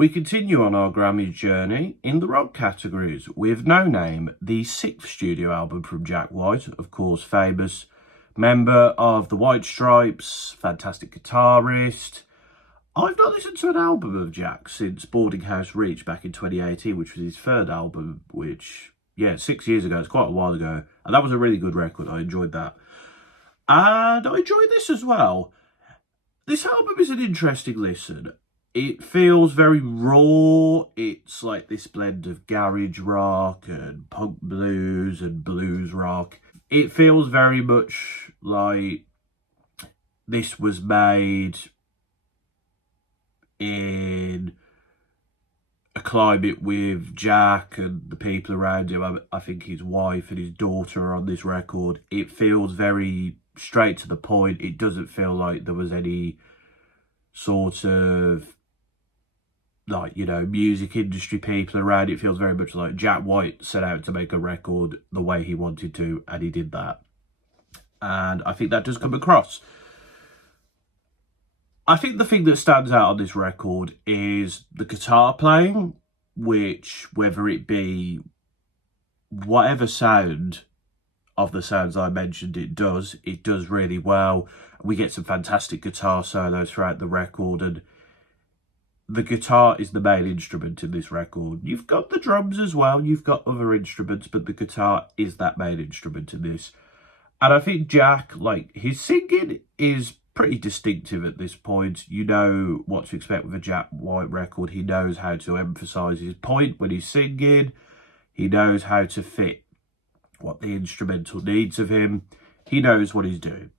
We continue on our Grammy journey in the rock categories with No Name, the sixth studio album from Jack White, of course famous member of the White Stripes, fantastic guitarist. I've not listened to an album of Jack since Boarding House Reach back in 2018, which was his third album, which, 6 years ago, it's quite a while ago. And that was a really good record, I enjoyed that. And I enjoyed this as well. This album is an interesting listen. It feels very raw. It's like this blend of garage rock and punk blues and blues rock. It feels very much like this was made in a climate with Jack and the people around him. I think his wife and his daughter are on this record. It feels very straight to the point. It doesn't feel like there was any sort of music industry people around. It feels very much like Jack White set out to make a record the way he wanted to, and he did that. And I think that does come across. I think the thing that stands out on this record is the guitar playing, which, whether it be whatever sound of the sounds I mentioned, it does really well. We get some fantastic guitar solos throughout the record, and the guitar is the main instrument in this record. You've got the drums as well, you've got other instruments, but the guitar is that main instrument in this. And I think Jack, his singing is pretty distinctive at this point. You know what to expect with a Jack White record. He knows how to emphasise his point when he's singing. He knows how to fit what the instrumental needs of him. He knows what he's doing.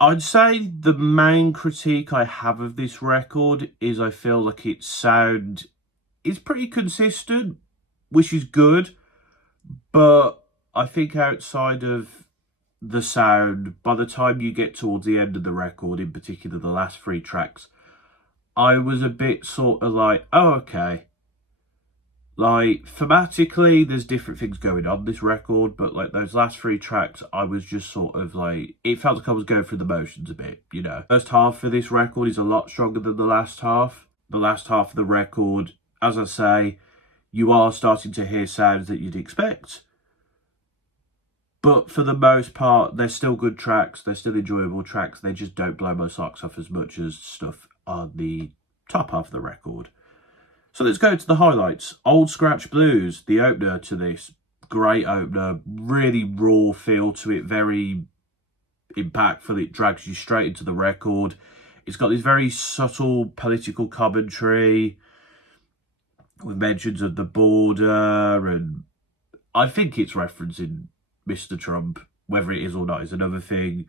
I'd say the main critique I have of this record is I feel like its sound is pretty consistent, which is good, but I think outside of the sound, by the time you get towards the end of the record, in particular the last 3 tracks, I was a bit sort of like, oh, okay. Thematically, there's different things going on this record, but those last 3 tracks, I was just sort of it felt like I was going through the motions a bit, First half of this record is a lot stronger than the last half. The last half of the record, as I say, you are starting to hear sounds that you'd expect. But for the most part, they're still good tracks, they're still enjoyable tracks, they just don't blow my socks off as much as stuff on the top half of the record. So let's go to the highlights. Old Scratch Blues, the opener to this. Great opener, really raw feel to it, very impactful. It drags you straight into the record. It's got this very subtle political commentary with mentions of the border, and I think it's referencing Mr. Trump. Whether it is or not is another thing.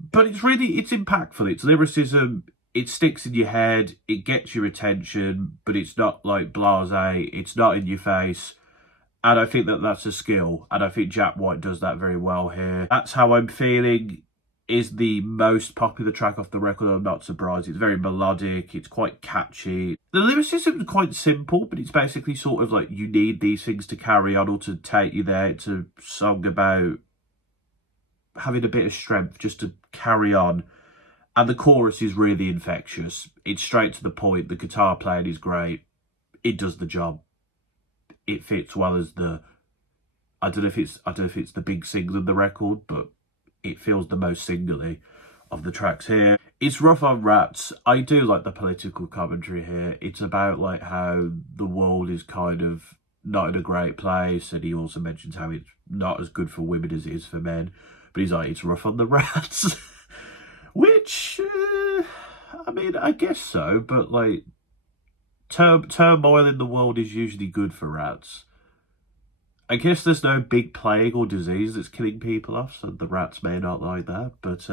But it's impactful. It's lyricism. It sticks in your head, it gets your attention, but it's not blasé, it's not in your face. And I think that's a skill, and I think Jack White does that very well here. That's How I'm Feeling is the most popular track off the record. I'm not surprised. It's very melodic, it's quite catchy. The lyricism is quite simple, but it's basically sort of you need these things to carry on or to take you there. It's a song about having a bit of strength just to carry on. And the chorus is really infectious. It's straight to the point. The guitar playing is great. It does the job. It fits well as I don't know if it's the big single of the record, but it feels the most singly of the tracks here. It's rough on Rats. I do like the political commentary here. It's about how the world is kind of not in a great place, and he also mentions how it's not as good for women as it is for men. But he's like, it's rough on the rats. Which, I guess so, but turmoil in the world is usually good for rats. I guess there's no big plague or disease that's killing people off, so the rats may not like that. But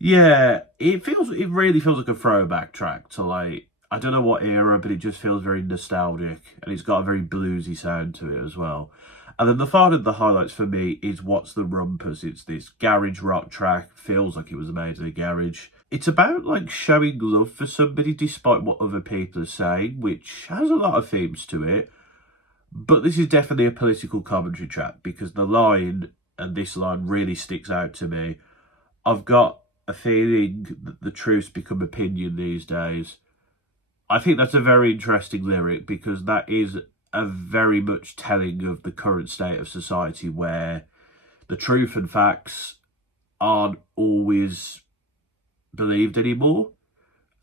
it really feels like a throwback track to I don't know what era, but it just feels very nostalgic, and it's got a very bluesy sound to it as well. And then the final of the highlights for me is What's the Rumpus. It's this garage rock track. Feels like it was made in a garage. It's about showing love for somebody despite what other people are saying, which has a lot of themes to it. But this is definitely a political commentary track, because the line, and this line really sticks out to me. I've got a feeling that the truth's become opinion these days. I think that's a very interesting lyric, because that is a very much telling of the current state of society, where the truth and facts aren't always believed anymore.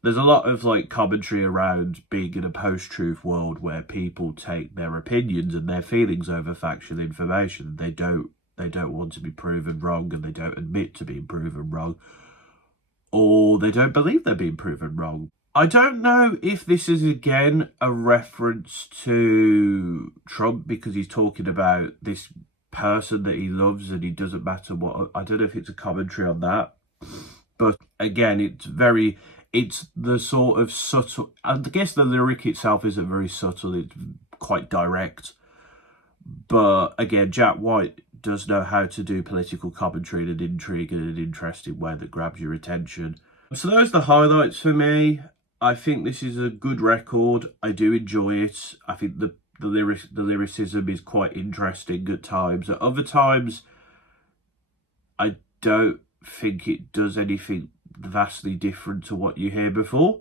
There's a lot of like commentary around being in a post-truth world where people take their opinions and their feelings over factual information. They don't want to be proven wrong, and they don't admit to being proven wrong, or they don't believe they're being proven wrong. I don't know if this is again a reference to Trump, because he's talking about this person that he loves and he doesn't matter what. I don't know if it's a commentary on that, but again, it's the sort of subtle. I guess the lyric itself isn't very subtle, it's quite direct. But again, Jack White does know how to do political commentary in an intriguing and interesting way that grabs your attention. So those are the highlights for me. I think this is a good record. I do enjoy it. I think the lyricism is quite interesting at times. At other times, I don't think it does anything vastly different to what you hear before.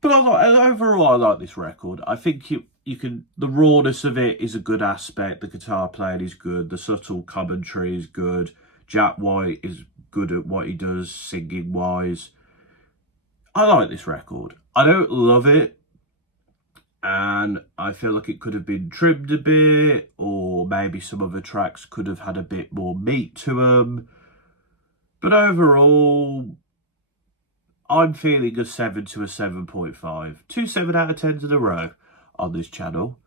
But overall, I like this record. I think you can. The rawness of it is a good aspect. The guitar playing is good. The subtle commentary is good. Jack White is good at what he does, singing wise. I like this record. I don't love it, and I feel like it could have been trimmed a bit, or maybe some other tracks could have had a bit more meat to them. But overall, I'm feeling a 7 to a 7.5. 2 7 out of 10s in a row on this channel.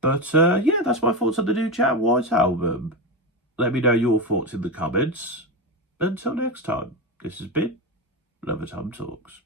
But yeah, that's my thoughts on the new Jack White album. Let me know your thoughts in the comments. Until next time, this has been another TomTalks.